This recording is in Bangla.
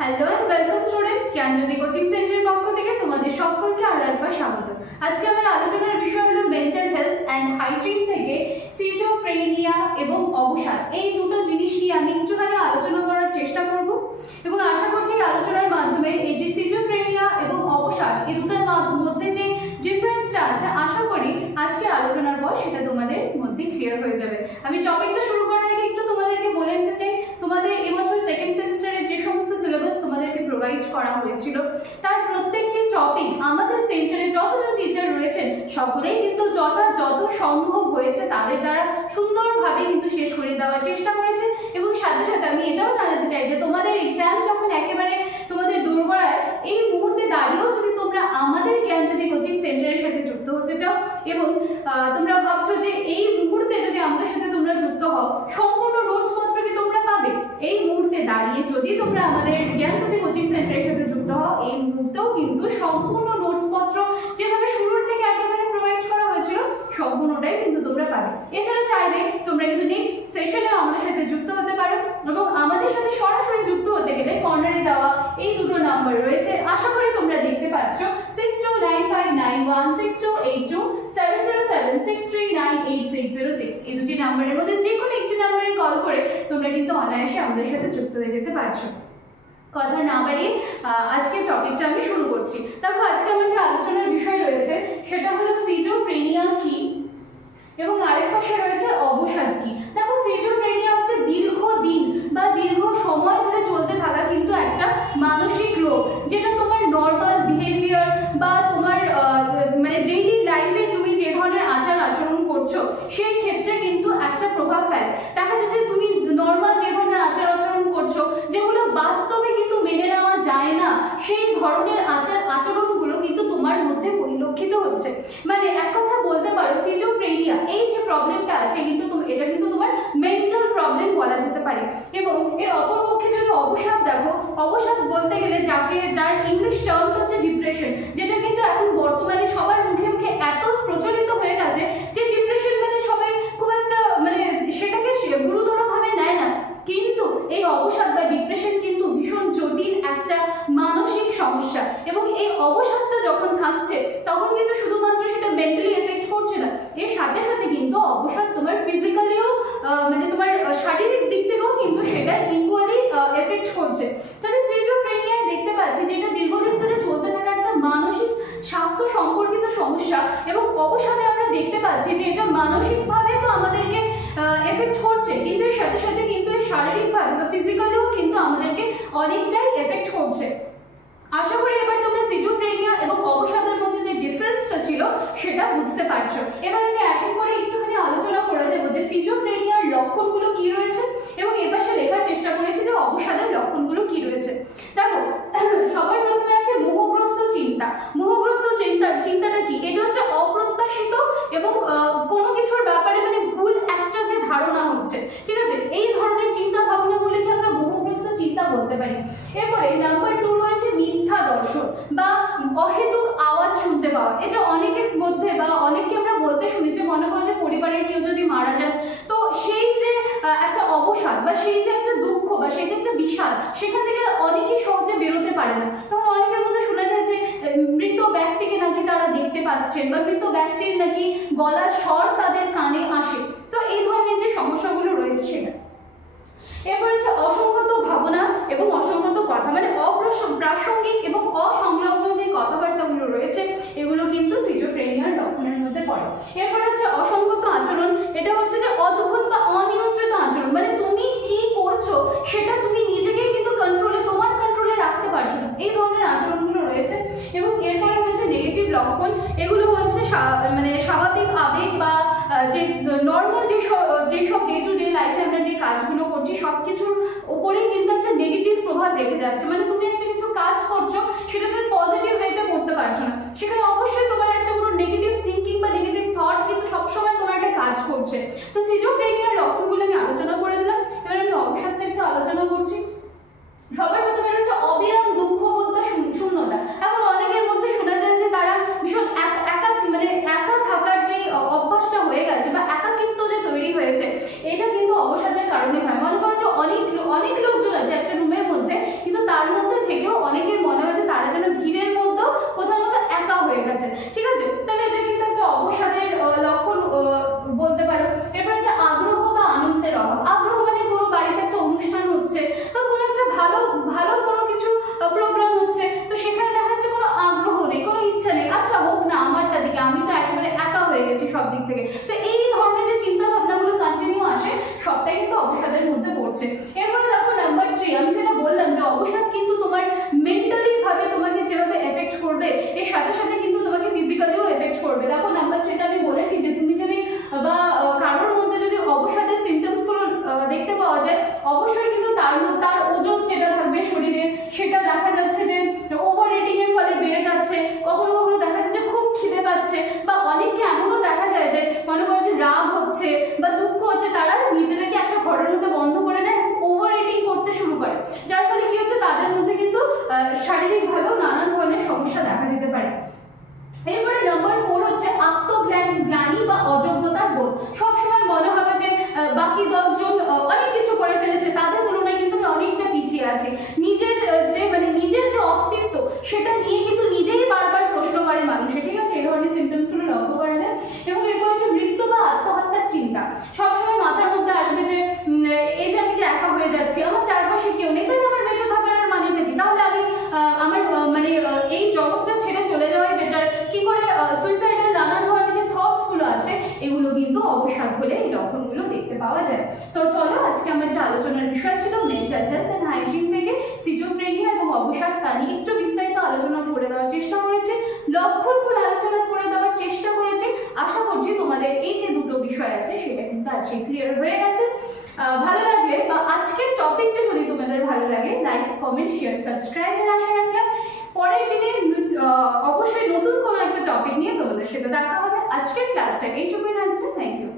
Hello and welcome students, Gyanjyoti coaching সেন্টারের পক্ষ থেকে তোমাদের সকলকে আরো একবার স্বাগত। আজকে আমার আলোচনার বিষয় হলো মেন্টাল হেলথ অ্যান্ড হাইজিন থেকে সিজোফ্রেনিয়া এবং অবসাদ, এই দুটো জিনিস নিয়ে আমি একটুখানি আলোচনা করার চেষ্টা করব এবং আশা করছি আলোচনার মাধ্যমে এই যে সিজোফ্রেনিয়া এবং অবসাদ এই দুটোর মধ্যে যে ডিফারেন্সটা আছে, আশা করি আজকে আলোচনার পর সেটা তোমাদের মধ্যে ক্লিয়ার হয়ে যাবে। আমি টপিকটা শুরু করার আগে একটু তোমাদেরকে বলে দিতে চাই, তোমাদের এবছর সেকেন্ড সেমিস্টারের যে সমস্ত সিলেবাস তোমাদেরকে প্রোভাইড করা হয়েছিল তার প্রত্যেকটি টপিক আমাদের সেন্টারে যতজন টিচার রয়েছেন সকলেই কিন্তু যত সম্ভব হয়েছে তাদের দ্বারা সুন্দরভাবে কিন্তু শেষ করে দেওয়ার চেষ্টা করেছে। এবং সাথে সাথে আমি এটাও জানাতে চাই যে তোমাদের এক্সাম যখন একেবারে তোমাদের দোরগোড়ায়, এই মুহূর্তে দাঁড়িয়েও যদি তোমরা আমাদের জ্ঞানজ্যোতি কোচিং সেন্টারের সাথে যুক্ত হতে চাও এবং তোমরা ভাবছো যে এই মুহূর্তে যদি আমাদের সাথে তোমরা যুক্ত হও সম্পূর্ণ নোটস পত্র কি তোমরা পাবে, এই মুহূর্তে দাঁড়িয়ে যদি তোমরা আমাদের জ্ঞানজ্যোতি কোচিং সেন্টারের সাথে যুক্ত হও এই মুহূর্তেও কিন্তু সম্পূর্ণ নোটস পত্র যেভাবে শুরুর থেকে একেবারে প্রোভাইড করা হয়েছিল সম্পূর্ণটাই কিন্তু তোমরা পাবে। এছাড়া চাইলে তোমরা কিন্তু নেক্সট সেশনেও আমাদের সাথে যুক্ত হতে পারো এবং আমাদের সাথে সরাসরি যুক্ত হতে গেলে কর্নারে দেওয়া এই দুটো নাম্বার রয়েছে, আশা করি তোমরা দেখতে পাচ্ছ 6295916282 7076398606, এই দুটি নাম্বারের মধ্যে যে কোনো একটি নাম্বারে কল করে তোমরা কিন্তু অনায়াসে আমাদের সাথে যুক্ত হয়ে যেতে পারছো। কথা না বাড়িয়ে আজকের টপিকটা আমি শুরু করছি। দেখো, আজকে আমার যে আলোচনার বিষয় রয়েছে সেটা হলো সিজোফ্রেনিয়া কি এবং আরেক পাশে রয়েছে অবসাদ কি। দেখো, সিজোফ্রেনিয়া হচ্ছে দীর্ঘদিন বা দীর্ঘ সময় ধরে চলতে থাকা কিন্তু একটা মানসিক রোগ, যেটা তোমার নর্মাল বিহেভিয়ার বা তোমার মানে ডেইলি লাইফে তুমি যে ধরনের আচার আচরণ করছো সেই ক্ষেত্রে কিন্তু একটা প্রভাব ফেলে। দেখা যাচ্ছে তুমি নর্মাল যে ধরনের আচার আচরণ করছো যেগুলো বাস্তবে কিন্তু মেনে নেওয়া যায় না, সেই ধরনের আচার আচরণগুলো কিন্তু তোমার মধ্যে পরিলক্ষিত হচ্ছে। মানে এক কথা বলতে পারো সিজোফ্রেনিয়া এই যে প্রবলেমটা আছে কিন্তু এটা কিন্তু তোমার মেন্টাল প্রবলেম বলা যেতে পারে। এবং এর অপরপক্ষে যদি অবসাদ দেখো, অবসাদ বলতে গেলে যার ইংলিশ টার্মটা হচ্ছে ডিপ্রেশন, যেটা কিন্তু এখন বর্তমানে সবার মুখে মুখে এত প্রচলিত হয়ে গেছে যে ডিপ্রেশন মানে সবাই খুব একটা মানে সেটাকে গুরুতর ভাবে নেয় না, কিন্তু এই অবসাদ বা ডিপ্রেশন কিন্তু ভীষণ জটিল একটা মানসিক সমস্যা। এবং এই অবসাদটা যখন থাকছে তখন কিন্তু শুধুমাত্র সেটা মেন্টালি এফেক্ট করছে না, এর সাথে সাথে কিন্তু অবসাদ তোমার ফিজিক্যালিও মানে তোমার শারীরিক দিক থেকেও কিন্তু সেটা ইকুয়ালি এফেক্ট করছে। তাহলে সিজোফ্রেনিয়ায় দেখতে পাচ্ছি যেটা দীর্ঘদিন ধরে চলতে থাকা একটা মানসিক স্বাস্থ্য সম্পর্কিত সমস্যা, এবং অবসাদে আমরা দেখতে পাচ্ছি যে এটা মানসিকভাবে তো আমাদেরকে এফেক্ট করছে, কিন্তু এর সাথে সাথে কিন্তু শারীরিকভাবে বা ফিজিক্যালিও কিন্তু আমাদেরকে অনেকটাই এফেক্ট করছে। আশা করি এবার তোমরা সিজোফ্রেনিয়া এবং অবসাদের মধ্যে যে ডিফারেন্সটা ছিল সেটা বুঝতে পারছো। এবার আমি এক এক করে একটুখানি আলোচনা করে দেবো যে সিজোফ্রেনিয়ার লক্ষণগুলো কি রয়েছে এবং এপাশে লেখার চেষ্টা করেছি যে অবসাদের লক্ষণগুলো কি রয়েছে। দেখো, সবার প্রথমে আছে মোহগ্রস্ত চিন্তা। মোহগ্রস্ত চিন্তাটা কি? এটা হচ্ছে অপ্রত্যাশিত এবং কোনো কিছুর ব্যাপারে মানে ভুল একটা যে ধারণা হচ্ছে, ঠিক আছে, এই ধরনের চিন্তা ভাবনাগুলিকে আমরা মোহগ্রস্ত চিন্তা বলতে পারি। এরপরে নাম্বার 2 রয়েছে মিথ্যা দর্শন বা অহেতুক আওয়াজ শুনতে পাওয়া। এটা অনেকের মধ্যে বা অনেককে আমরা বলতে শুনেছি, মনে করো যে পরিবারের কেউ যদি মারা যায় তো সেই যে একটা অবসাদ বা সেই যে একটা দুঃখ বা সেই যে একটা বিষাদ সেখান থেকে অনেকেই সহজে বেরোতে পারে না। তখন অনেকের মধ্যে শোনা যায় যে মৃত ব্যক্তিকে নাকি তারা দেখতে পাচ্ছেন বা মৃত ব্যক্তির নাকি গলার স্বর তাদের কানে আসে। তো এই ধরনের যে সমস্যাগুলো রয়েছে সেটা। এরপর হচ্ছে অসংগত ভাবনা এবং অসংগত কথা, মানে অপ্রাসঙ্গিক এবং অসংলগ্ন যে কথাবার্তাগুলো রয়েছে এগুলো কিন্তু সিজোফ্রেনিয়ার লক্ষণের মধ্যে পড়ে। এরপর হচ্ছে অসংগত আচরণ, এটা হচ্ছে যে অদ্ভুত বা অনিয়ন্ত্রিত আচরণ, মানে তুমি কি করছো সেটা তুমি নিজেকেই কিন্তু তোমার কন্ট্রোলে রাখতে পারছো না, এই ধরনের আচরণগুলো রয়েছে। এবং এরপরে রয়েছে নেগেটিভ লক্ষণ, এগুলো হচ্ছে মানে স্বাভাবিক আবেগ বা যে নর্মাল যেসব ডে টু ডে লাইফে আমরা যে কাজগুলো করছি সবকিছুর উপরেই কিন্তু একটা নেগেটিভ প্রভাব রেখে যাচ্ছে। মানে তুমি একটা কিছু কাজ করছো সেটা তুমি পজিটিভ ওয়েতে করতে পারছো না, সেখানে অবশ্যই তোমার একটা কোনো নেগেটিভ থিঙ্কিং বা নেগেটিভ থট কিন্তু সবসময় তোমার একটা কাজ করছে। তো সিজোফ্রেনিয়ার লক্ষণগুলো আমি আলোচনা করে দিলাম, এবার আমি অবসাদটা একটু আলোচনা করছি। সবার প্রথমে রয়েছে অবিরাম দুঃখ বলতে শূন্যতা। এখন অনেকের মধ্যে শোনা যায় যে তারা ভীষণ একা থাকার যে অভ্যাসটা হয়ে গেছে বা একাকিত্ব যে তৈরি হয়েছে এটা কিন্তু অবসাদের কারণে হয়। মনে করো যে অনেক লোকজন আছে একটা রুমের মধ্যে, কিন্তু তার মধ্যে করবে, এর সাথে সাথে কিন্তু তোমাকে ফিজিক্যালিও এফেক্ট করবে। দেখো নাম্বার যেটা আমি বলেছি যে তুমি যদি বা কারোর মধ্যে যদি অবসাদের সিমটমস গুলো দেখতে পাওয়া যায়, অবশ্যই কিন্তু তার ওজন যেটা থাকবে শরীরে সেটা দেখা যাচ্ছে যে ওভার ইটিং এর ফলে বেড়ে যাচ্ছে, কখনো কখনো দেখা যাচ্ছে খুব খিদে পাচ্ছে, বা অনেককে এমনও দেখা যায় যে মনে করে যে রাগ হচ্ছে বা দুঃখ হচ্ছে, তারা নিজেদেরকে একটা ঘরের মধ্যে বন্ধ করে নেয় এবং ওভার ইটিং করতে শুরু করে, যার ফলে কি হচ্ছে তাদের মধ্যে কিন্তু শারীরিকভাবেও নানান ধরনের সমস্যা দেখা দিতে পারে। এরপরে নাম্বার 4 হচ্ছে আত্মগ্লানি বা অযোগ্যতার বোধ। সবসময় মনে হবে যে বাকি 10 জন অনেক কিছু করে ফেলেছে, তাদের তুলনায় কিন্তু আমি অনেকটা পিছিয়ে আছি। নিজের যে অস্তিত্ব সেটা নিয়ে কিন্তু নিজেই বারবার প্রশ্ন করে মানুষে, ঠিক আছে? এই ধরনের সিমটমস গুলো লক্ষ্য করা যায়। এবং এরপর হচ্ছে মৃত্যু বা আত্মহত্যার চিন্তা। সবসময় মাথার মধ্যে আসবে যে এই যে আমি যে একা হয়ে যাচ্ছি, আমার চারপাশে কেউ নেই, তাহলে আমার বেঁচে থাকার আর মানেটা কি? তাহলে আমি আমার এই জগৎটা ছেড়ে চলে যাওয়াই বেটার। কি করে সুইসাইডাল নানান ধরনের যে থটস গুলো আছে, এগুলো কিন্তু অবসাদ হলে এই লক্ষণগুলো দেখতে পাওয়া যায়। তো চলো, আজকে আমার যে আলোচনার বিষয় ছিল মেন্টাল হেলথ এন্ড হাইজিন থেকে সিজোফ্রেনিয়া এবং অবসাদ, তা নিয়ে একটু বিস্তারিত আলোচনা করে দেওয়ার চেষ্টা করেছি, লক্ষণগুলো আলোচনা করে দেওয়ার চেষ্টা করেছি। আশা করছি তোমাদের এই যে দুটো বিষয় আছে সেটা কিন্তু আজকে ক্লিয়ার হয়ে গেছে। ভালো লাগলে বা আজকের টপিকটা যদি তোমাদের ভালো লাগে, লাইক, কমেন্ট, শেয়ার, সাবস্ক্রাইবের আশা রাখলাম। পরের দিনে অবশ্যই নতুন কোনো একটা টপিক নিয়ে তোমাদের সাথে দেখা হবে। আজকের ক্লাসটা এইটুকুই থাকছে। Thank you.